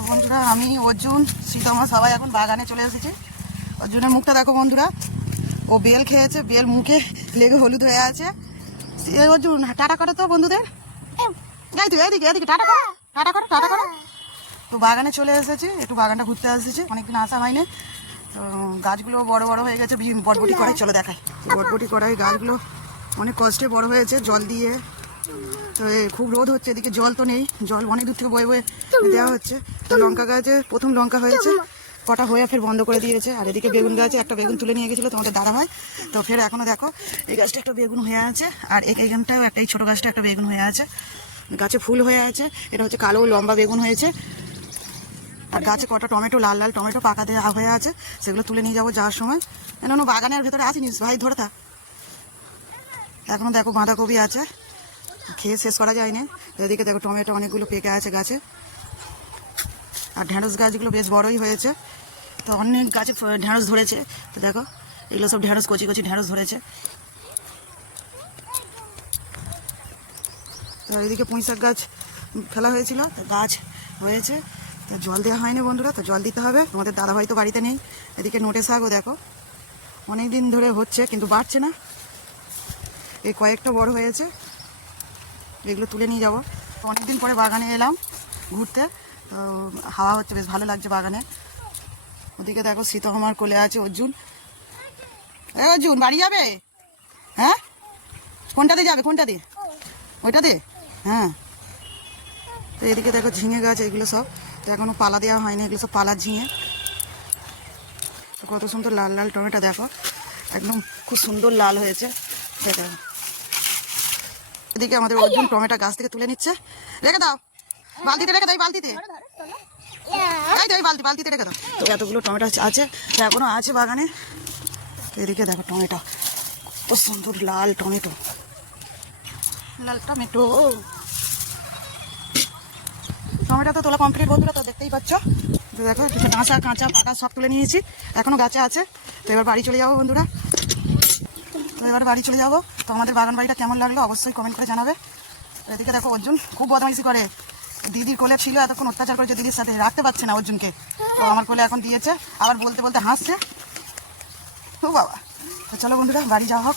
তো বন্ধুরা আমি অর্জুন সীতামা সবাই এখন বাগানে চলে এসেছি। অর্জুনের মুখটা দেখো বন্ধুরা, ও বেল খেয়েছে, বেল মুখে লেগে হলুদ হয়ে আছে। অর্জুন টাটা করো তো বন্ধুদের, এই তো এদিকে এদিকে টাটা করো, টাটা করো, টাটা করো। তো বাগানে চলে এসেছি, একটু বাগানটা ঘুরতে এসেছি, অনেকদিন আসা হয়নি। তো গাছগুলো বড় বড় হয়ে গেছে, বটবটি কড়াই চলো দেখাই। বটবটি কড়াই গাছগুলো অনেক কষ্টে বড় হয়েছে জল দিয়ে। তো খুব রোদ হচ্ছে, এদিকে জল তো নেই, জল অনেক দূর থেকে বয়ে বয়ে দেওয়া হচ্ছে। তো লঙ্কা গাছে প্রথম লঙ্কা হয়েছে, কটা হয়ে ফের বন্ধ করে দিয়েছে। আর এদিকে বেগুন গাছে একটা বেগুন তুলে নিয়ে গেছিলো তোমাদের দাদা ভাই, তো ফের এখনো দেখো এই গাছটা একটা বেগুন হয়ে আছে, আর এইখানটাও একটা, এই ছোটো গাছটা একটা বেগুন হয়ে আছে। গাছে ফুল হয়ে আছে, এটা হচ্ছে কালো লম্বা বেগুন হয়েছে। আর গাছে কটা টমেটো, লাল লাল টমেটো পাকা দেওয়া হয়ে আছে, সেগুলো তুলে নিয়ে যাবো যাওয়ার সময়। এখনো বাগানের ভেতরে আসিনিস ভাই, ধরে থাক। এখনো দেখো বাঁধাকপি আছে, খেয়ে শেষ করা যায়নি। এদিকে দেখো টমেটো অনেকগুলো পেকে আছে গাছে। আর ঢেঁড়স গাছগুলো বেশ বড়ই হয়েছে, তো অনেক গাছে ঢেঁড়স ধরেছে। তো দেখো এগুলো সব ঢেঁড়স, কচি কচি ঢেঁড়স ধরেছে। তো এদিকে পুঁইশাক গাছ ফেলা হয়েছিল, তো গাছ হয়েছে, তো জল দেওয়া হয়নি বন্ধুরা, তো জল দিতে হবে। তোমাদের দাদাভাই তো বাড়িতে নেই। এদিকে নোটে শাকও দেখো অনেক দিন ধরে হচ্ছে কিন্তু বাড়ছে না, এই কয়েকটা বড় হয়েছে, এগুলো তুলে নিয়ে যাবো। অনেকদিন পরে বাগানে এলাম ঘুরতে, তো হাওয়া হচ্ছে, বেশ ভালো লাগছে বাগানে। ওদিকে দেখো শীত আমার কোলে আছে অর্জুন। অর্জুন বাড়ি যাবে? হ্যাঁ, কোনটা দিয়ে যাবে, কোনটা দিয়ে? ওইটা দিয়ে? হ্যাঁ। তো এদিকে দেখো ঝিঙে গাছ, এগুলো সব তো এখনো পালা দেওয়া হয়নি, এগুলো সব পালার ঝিঙে। কত সুন্দর লাল লাল টমেটো দেখো, একদম খুব সুন্দর লাল হয়েছে সেটা। এদিকে আমাদের অর্জুন টমেটো গাছ থেকে তুলে নিচ্ছে। রেখে দাও, বালতিতে রেখে দাও, বালতিতে, বালতিতে রেখে দাও। তো এতগুলো টমেটো আছে, এখনো আছে বাগানে। এদিকে দেখো টমেটো, কত সুন্দর লাল টমেটো, লাল টমেটো। টমেটো তো তোলা কমপ্লিট বন্ধুরা, তো দেখতেই পাচ্ছ। তো দেখো কাঁচা কাঁচা পাকা সব তুলে নিয়েছি, এখনো গাছে আছে। তো এবার বাড়ি চলে যাবো বন্ধুরা, তো এবার বাড়ি চলে যাবো। তো আমাদের বাগান বাড়িটা কেমন লাগলো অবশ্যই কমেন্ট করে জানাবে। এদিকে দেখো অর্জুন খুব বদমাইশি করে, দিদির কোলে ছিল, এতক্ষণ অত্যাচার করেছে দিদির সাথে, রাখতে পারছে না অর্জুনকে, তো আমার কোলে এখন দিয়েছে, আবার বলতে বলতে হাসছে। ও বাবা, তো চলো বন্ধুরা বাড়ি যাওয়া হোক।